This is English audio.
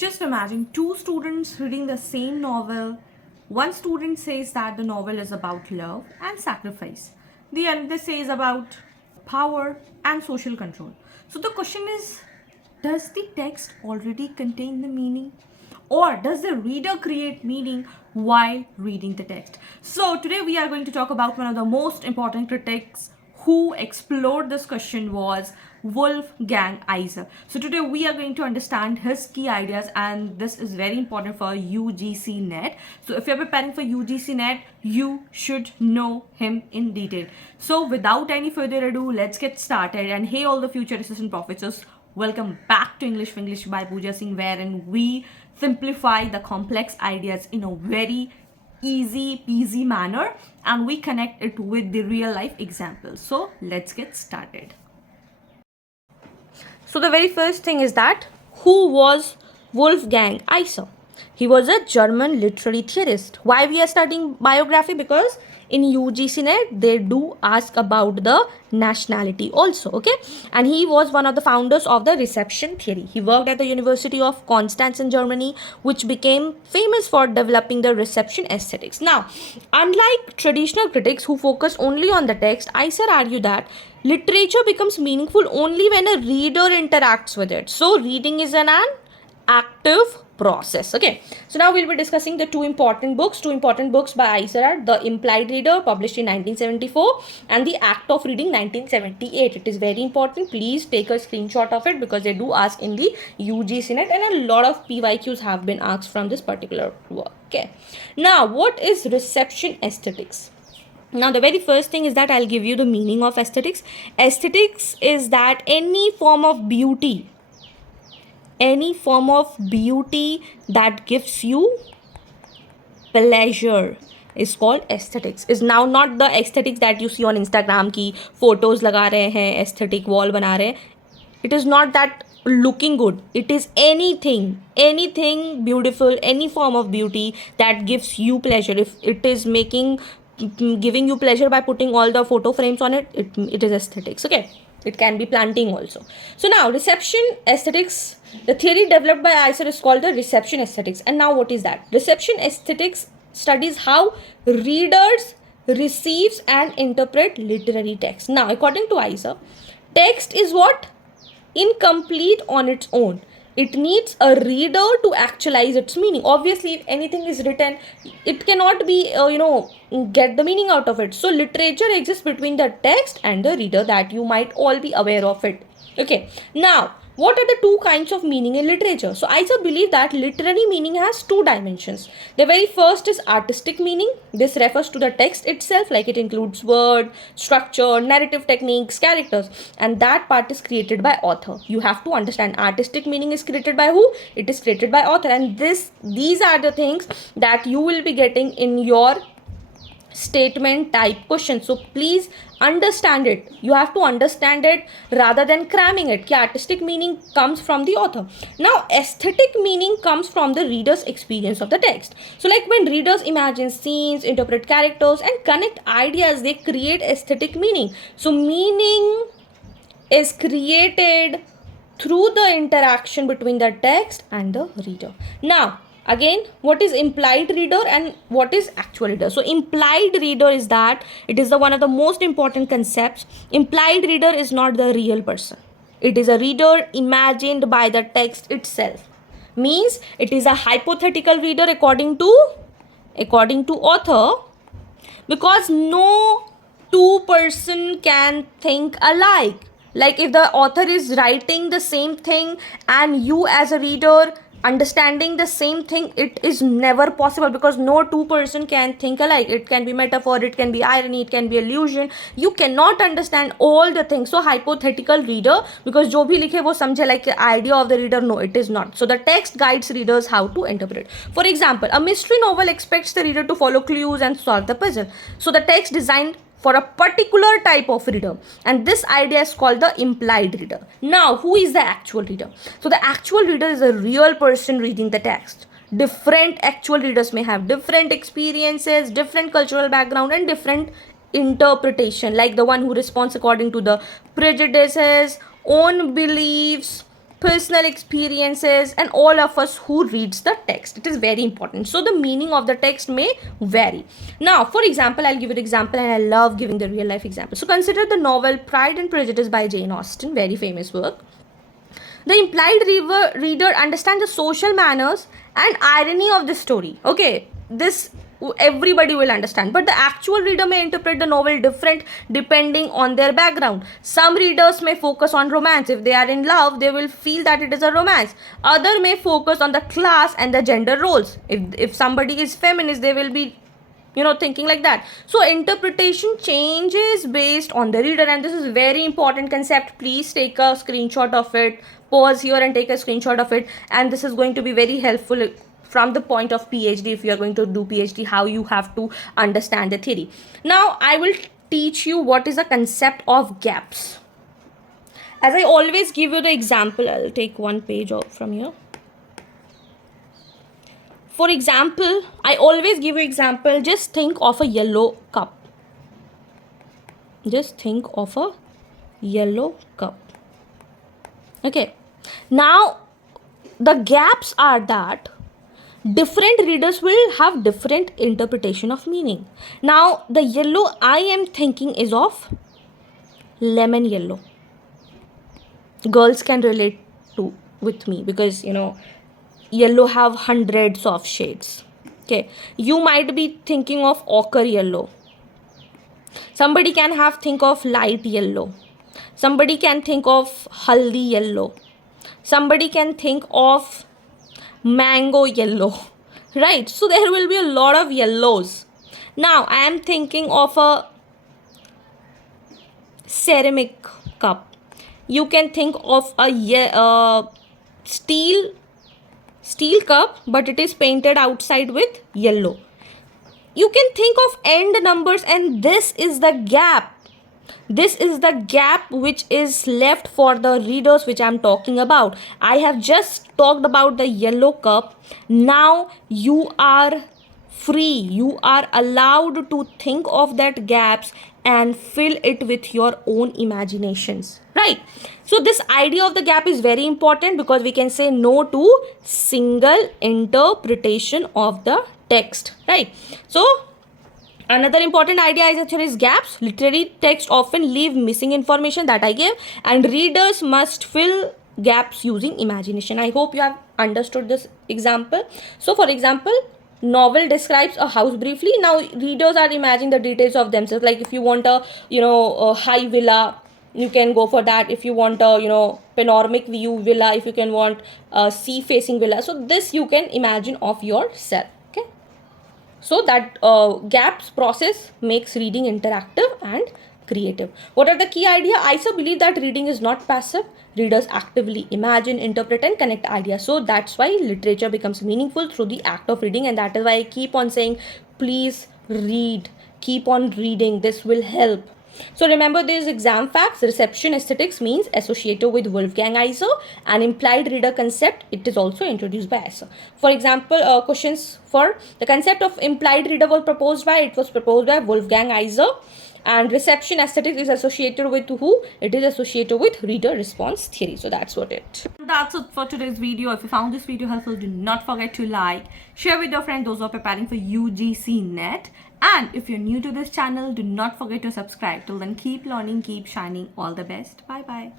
Just imagine two students reading the same novel. One student says that the novel is about love and sacrifice. The other says about power and social control. So the question is, does the text already contain the meaning? Or does the reader create meaning while reading the text? So today we are going to talk about one of the most important critics who explored this question was Wolfgang Iser. So today we are going to understand his key ideas, and this is very important for UGC NET. So if you're preparing for UGC NET, you should know him in detail. So without any further ado, let's get started. And hey all the future assistant professors, welcome back to English for English by Pooja Singh, wherein we simplify the complex ideas in a very easy peasy manner and we connect it with the real life examples. So let's get started. So the very first thing is that who was Wolfgang Iser? He was a German literary theorist. Why we are studying biography? Because in UGC NET they do ask about the nationality also, okay? And he was one of the founders of the reception theory. He worked at the University of Constance in Germany, which became famous for developing the reception aesthetics. Now, unlike traditional critics who focus only on the text, Iser argued that literature becomes meaningful only when a reader interacts with it. So reading is an active process. Okay, so now we'll be discussing the two important books by Iser are The Implied Reader, published in 1974, and The Act of Reading, 1978. It is very important. Please take a screenshot of it because they do ask in the UGC NET and a lot of PYQs have been asked from this particular work. Okay, now what is reception aesthetics? Now the very first thing is that I'll give you the meaning of aesthetics. Aesthetics is that any form of beauty that gives you pleasure is called aesthetics. Is now not the aesthetics that you see on Instagram की photos लगा रहे हैं, aesthetic wall बना रहे हैं. It is not that looking good. It is anything beautiful, any form of beauty that gives you pleasure. If it is giving you pleasure by putting all the photo frames on it, it is aesthetics. Okay, it can be planting also. So now reception aesthetics, the theory developed by Iser is called the reception aesthetics. And now what is that? Reception aesthetics studies how readers receives and interpret literary text. Now according to Iser, text is what? Incomplete on its own. It needs a reader to actualize its meaning. Obviously, if anything is written, it cannot be, get the meaning out of it. So, literature exists between the text and the reader, that you might all be aware of it. Okay. Now, what are the two kinds of meaning in literature? So, I also believe that literary meaning has two dimensions. The very first is artistic meaning. This refers to the text itself, like it includes word, structure, narrative techniques, characters, and that part is created by author. You have to understand artistic meaning is created by who? It is created by author, and these are the things that you will be getting in your statement type question. So please understand it. You have to understand it rather than cramming it. Ki artistic meaning comes from the author. Now aesthetic meaning comes from the reader's experience of the text. So like when readers imagine scenes, interpret characters and connect ideas, they create aesthetic meaning. So meaning is created through the interaction between the text and the reader. Now again, what is implied reader and what is actual reader? So implied reader is that it is the one of the most important concepts. Implied reader is not the real person. It is a reader imagined by the text itself. Means it is a hypothetical reader according to author, because no two person can think alike. Like if the author is writing the same thing and you as a reader understanding the same thing, it is never possible, because no two person can think alike. It can be metaphor, it can be irony, it can be allusion. You cannot understand all the things. So hypothetical reader, because jo bhi likhe wo samjhe like idea of the reader. No, it is not. So the text guides readers how to interpret. For example, a mystery novel expects the reader to follow clues and solve the puzzle. So the text designed for a particular type of reader, and this idea is called the implied reader. Now who is the actual reader? So the actual reader is a real person reading the text. Different actual readers may have different experiences, different cultural background and different interpretation, like the one who responds according to the prejudices, own beliefs, personal experiences, and all of us who reads the text. It is very important. So the meaning of the text may vary. Now, for example, I'll give you an example, and I love giving the real life example. So consider the novel Pride and Prejudice by Jane Austen, very famous work. The implied reader understands the social manners and irony of this story. Okay, this everybody will understand, but the actual reader may interpret the novel different depending on their background. Some readers may focus on romance. If they are in love, they will feel that it is a romance. Other may focus on the class and the gender roles. If somebody is feminist, they will be thinking like that. So interpretation changes based on the reader, and this is very important concept. Please take a screenshot of it, pause here and take a screenshot of it, and this is going to be very helpful from the point of PhD. If you are going to do PhD, how you have to understand the theory. Now I will teach you what is a concept of gaps. As I always give you the example, I'll take one page off from here. For example, I always give you example. Just think of a yellow cup. Just think of a yellow cup. Okay. Now, the gaps are that different readers will have different interpretation of meaning. Now, the yellow I am thinking is of lemon yellow. Girls can relate to with me because yellow have hundreds of shades. Okay, you might be thinking of ochre yellow. Somebody can have think of light yellow. Somebody can think of haldi yellow. Somebody can think of mango yellow. Right, so there will be a lot of yellows. Now I am thinking of a ceramic cup. You can think of a steel cup, but it is painted outside with yellow. You can think of end numbers, and this is the gap. This is the gap which is left for the readers which I am talking about. I have just talked about the yellow cup. Now you are free. You are allowed to think of that gaps and fill it with your own imaginations, right? So this idea of the gap is very important because we can say no to single interpretation of the text, right? So another important idea is gaps. Literary text often leave missing information that I gave, and readers must fill gaps using imagination. I hope you have understood this example. So for example, novel describes a house briefly. Now readers are imagining the details of themselves. Like if you want a high villa, you can go for that. If you want a panoramic view villa, if you can want a sea facing villa, so this you can imagine of yourself. Okay, so that gaps process makes reading interactive and creative. What are the key ideas? I also believe that reading is not passive. Readers actively imagine, interpret, and connect ideas. So that's why literature becomes meaningful through the act of reading, and that is why I keep on saying, please read. Keep on reading. This will help. So remember these exam facts. Reception aesthetics means associated with Wolfgang Iser. An implied reader concept, it is also introduced by Iser. For example, questions for the concept of implied reader was proposed by Wolfgang Iser. And reception aesthetics is associated with who? It is associated with reader response theory. So that's what it. That's it for today's video. If you found this video helpful, do not forget to like, share with your friends, those who are preparing for UGC NET. And if you're new to this channel, do not forget to subscribe. Till then, keep learning, keep shining. All the best. Bye bye.